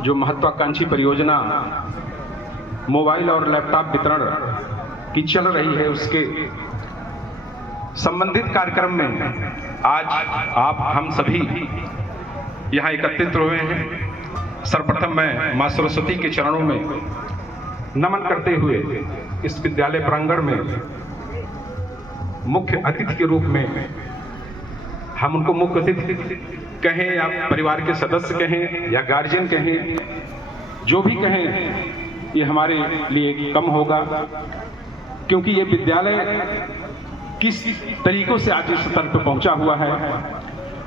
जो महत्वाकांक्षी परियोजना मोबाइल और लैपटॉप वितरण की चल रही है, उसके संबंधित कार्यक्रम में आज आप हम सभी यहाँ एकत्रित हुए हैं। सर्वप्रथम मैं माँ सरस्वती के चरणों में नमन करते हुए इस विद्यालय प्रांगण में मुख्य अतिथि के रूप में, हम उनको मुख्य अतिथि कहें या परिवार के सदस्य कहें या गार्जियन कहें, जो भी कहें ये हमारे लिए कम होगा, क्योंकि ये विद्यालय किस तरीकों से आज इस स्तर पर पहुंचा हुआ है।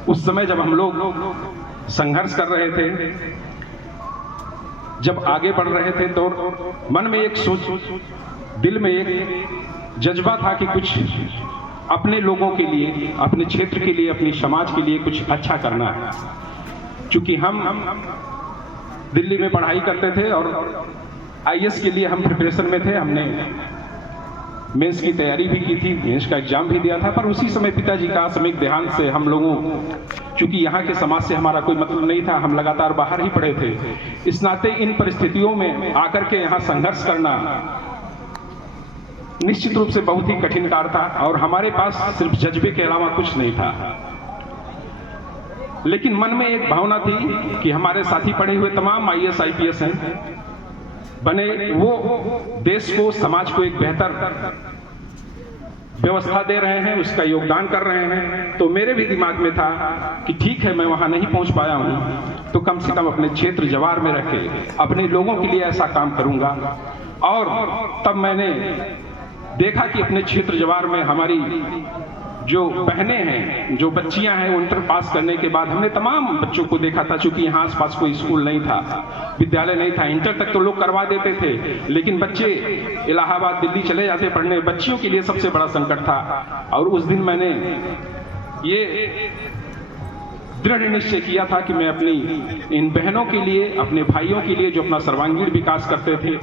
उस समय जब हम लोग संघर्ष कर रहे थे, जब आगे बढ़ रहे थे, तो मन में एक सोच, दिल में एक जज्बा था कि कुछ अपने लोगों के लिए, अपने क्षेत्र के लिए, अपनी समाज के लिए कुछ अच्छा करना है। क्योंकि हम दिल्ली में पढ़ाई करते थे और आईएएस के लिए हम प्रिपरेशन में थे। हमने मेंस की तैयारी भी की थी, मेंस का एग्जाम भी दिया था। पर उसी समय पिताजी का सामयिक देहांत से हम लोगों, क्योंकि यहाँ के समाज से हमारा कोई मतलब नहीं था, हम लगातार बाहर ही पढ़े थे, इस नाते इन परिस्थितियों में आकर के यहाँ संघर्ष करना निश्चित रूप से बहुत ही कठिन कार्य था और हमारे पास सिर्फ जज्बे के अलावा कुछ नहीं था। लेकिन मन में एक भावना थी कि हमारे साथी पढ़े हुए तमाम आईएएस आईपीएस हैं, बने, वो देश को, समाज को एक बेहतर व्यवस्था दे रहे हैं, उसका योगदान कर रहे हैं। तो मेरे भी दिमाग में था कि ठीक है, मैं वहां नहीं पहुंच पाया हूं, तो कम से कम अपने क्षेत्र जवार में रख के अपने लोगों के लिए ऐसा काम करूंगा। और तब मैंने देखा कि अपने क्षेत्र जवार में हमारी जो बहनें हैं, जो बच्चियां हैं, इंटर पास करने के बाद हमने तमाम बच्चों को देखा था। चूंकि यहाँ आसपास कोई स्कूल नहीं था, विद्यालय नहीं था, इंटर तक तो लोग करवा देते थे, लेकिन बच्चे इलाहाबाद, दिल्ली चले जाते पढ़ने। बच्चियों के लिए सबसे बड़ा संकट था। और उस दिन मैंने ये दृढ़ निश्चय किया था कि मैं अपनी इन बहनों के लिए, अपने भाइयों के लिए, जो अपना सर्वांगीण विकास करते थे,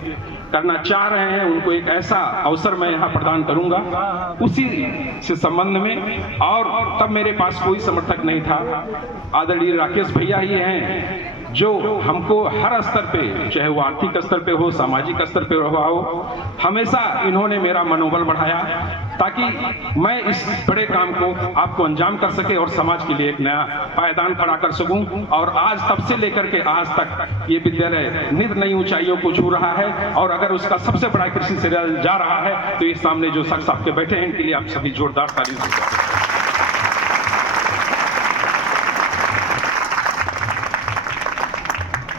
करना चाह रहे हैं, उनको एक ऐसा अवसर मैं यहाँ प्रदान करूंगा, उसी से संबंध में। और तब मेरे पास कोई समर्थक नहीं था। आदरणीय राकेश भैया ही हैं जो हमको हर स्तर पे, चाहे वो आर्थिक स्तर पे हो, सामाजिक स्तर पे हो, हमेशा इन्होंने मेरा मनोबल बढ़ाया ताकि मैं इस बड़े काम को आपको अंजाम कर सके और समाज के लिए एक नया पायदान खड़ा कर सकूं। और आज तब से लेकर के आज तक ये विद्यालय नित नई ऊंचाइयों को छू रहा है। और अगर उसका सबसे बड़ा कृषि से जा रहा है, तो ये सामने जो शख्स आपके बैठे हैं, इनके लिए आप सभी जोरदार ताली दीजिए।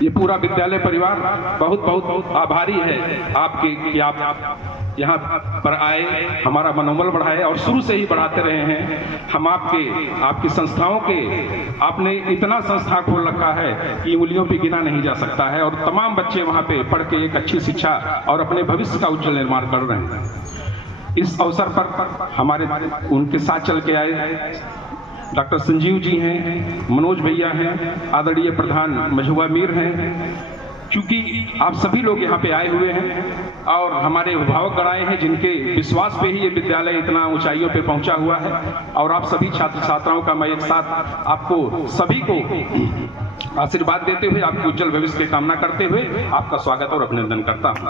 ये पूरा विद्यालय परिवार बहुत बहुत आभारी है आपके कि आप यहाँ पर आए, हमारा मनोबल बढ़ाए और शुरू से ही बढ़ाते रहे हैं। हम आपकी संस्थाओं के, आपने इतना संस्था खोल रखा है कि उंगलियों पे गिना नहीं जा सकता है। और तमाम बच्चे वहाँ पे पढ़ के एक अच्छी शिक्षा और अपने भविष्य का उज्जवल निर्माण कर रहे हैं। इस अवसर पर हमारे उनके साथ चल के आए डॉक्टर संजीव जी हैं, मनोज भैया हैं, आदरणीय प्रधान मझुआ मीर हैं। क्योंकि आप सभी लोग यहाँ पे आए हुए हैं और हमारे अभिभावक गण आए हैं, जिनके विश्वास पे ही ये विद्यालय इतना ऊंचाइयों पे पहुंचा हुआ है। और आप सभी छात्र छात्राओं का मैं एक साथ आपको सभी को आशीर्वाद देते हुए, आपके उज्जवल भविष्य की कामना करते हुए आपका स्वागत और अभिनंदन करता हूँ।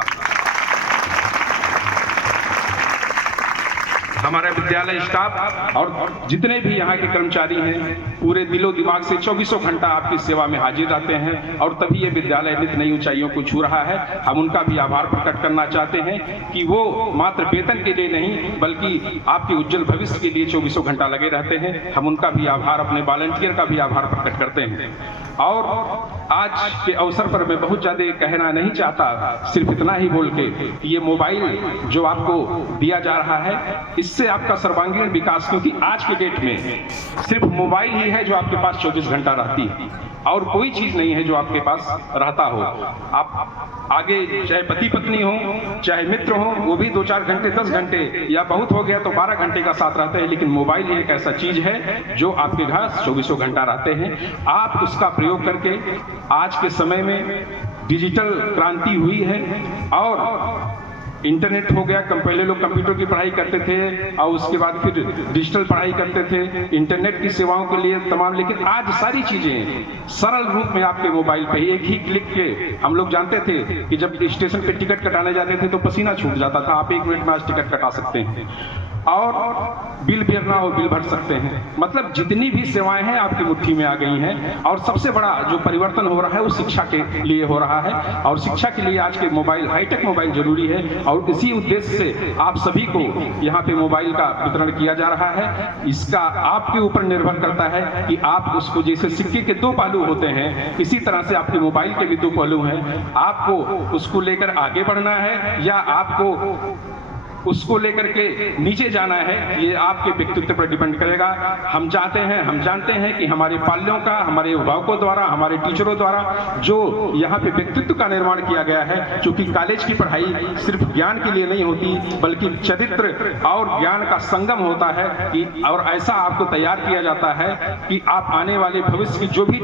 हमारा विद्यालय स्टाफ और जितने भी यहाँ के कर्मचारी हैं, पूरे दिलो दिमाग से 24 घंटा आपकी सेवा में हाजिर रहते हैं और तभी ये विद्यालय नित नई ऊंचाइयों को छू रहा है। हम उनका भी आभार प्रकट करना चाहते हैं कि वो मात्र वेतन के लिए नहीं, बल्कि आपके उज्जवल भविष्य के लिए 24 घंटा लगे रहते हैं। हम उनका भी आभार, अपने वॉलंटियर का भी आभार प्रकट करते हैं। और आज के अवसर पर मैं बहुत ज्यादा कहना नहीं चाहता, सिर्फ इतना ही बोल के, ये मोबाइल जो आपको दिया जा रहा है, इससे आपका सर्वांगीण विकास, क्योंकि आज के डेट में सिर्फ मोबाइल ही है जो आपके पास 24 घंटा रहती है और कोई चीज नहीं है जो आपके पास रहता हो। आप आगे चाहे पति पत्नी हो, चाहे मित्र हो, वो भी 2-4 घंटे, 10 घंटे या बहुत हो गया तो 12 घंटे का साथ रहते हैं। लेकिन मोबाइल एक ऐसा चीज है जो आपके घर 24 घंटा रहते हैं। आप उसका प्रयोग करके, आज के समय में डिजिटल क्रांति हुई है और इंटरनेट हो गया, कम पहले लोग कंप्यूटर की पढ़ाई करते थे और उसके बाद फिर डिजिटल पढ़ाई करते थे, इंटरनेट की सेवाओं के लिए तमाम। लेकिन आज सारी चीजें सरल रूप में आपके मोबाइल पे एक ही क्लिक के। हम लोग जानते थे कि जब स्टेशन पे टिकट कटाने जाते थे तो पसीना छूट जाता था, आप 1 मिनट में आज टिकट कटा सकते हैं, और बिल भरना हो बिल भर सकते हैं। मतलब जितनी भी सेवाएं हैं आपकी मुट्ठी में आ गई हैं। और सबसे बड़ा जो परिवर्तन हो रहा है वो शिक्षा के लिए हो रहा है, और शिक्षा के लिए आज के मोबाइल, हाईटेक मोबाइल जरूरी है। और इसी उद्देश्य से आप सभी को यहाँ पे मोबाइल का वितरण किया जा रहा है। इसका आपके ऊपर निर्भर करता है कि आप उसको, जैसे सिक्के के 2 पहलू होते हैं, इसी तरह से आपके मोबाइल के भी 2 पहलू हैं। आपको उसको लेकर आगे बढ़ना है या आपको उसको लेकर के नीचे जाना है, ये आपके व्यक्तित्व पर डिपेंड करेगा। हम जानते हैं कि हमारे पाल्यों का, हमारे अभिभावकों द्वारा, हमारे टीचरों द्वारा जो यहाँ पे व्यक्तित्व का निर्माण किया गया है, क्योंकि कॉलेज की पढ़ाई सिर्फ ज्ञान के लिए नहीं होती बल्कि चरित्र और ज्ञान का संगम होता है। और ऐसा आपको तैयार किया जाता है कि आप आने वाले भविष्य की जो भी